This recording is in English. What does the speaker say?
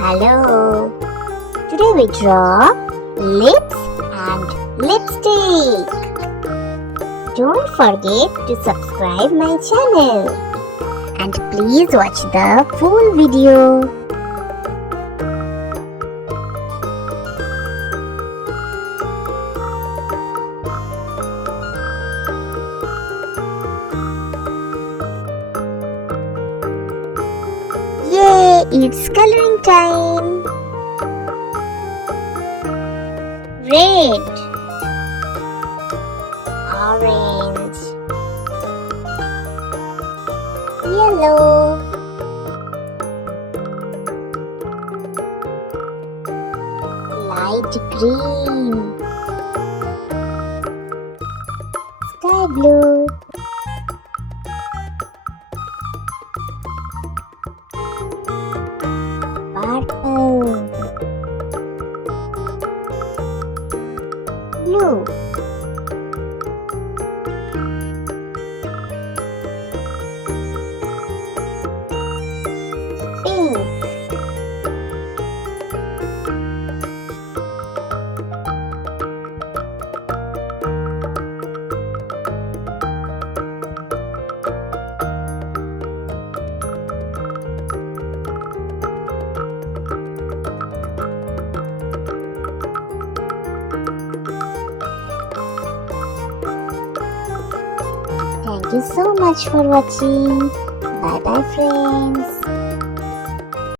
Hello. Today we draw lips and lipstick. Don't forget to subscribe my channel and please watch the full video. Yay! It's coloring time! Red, orange, yellow, light green, sky blue, purple, blue, pink, Thank you so much for watching. Bye bye friends.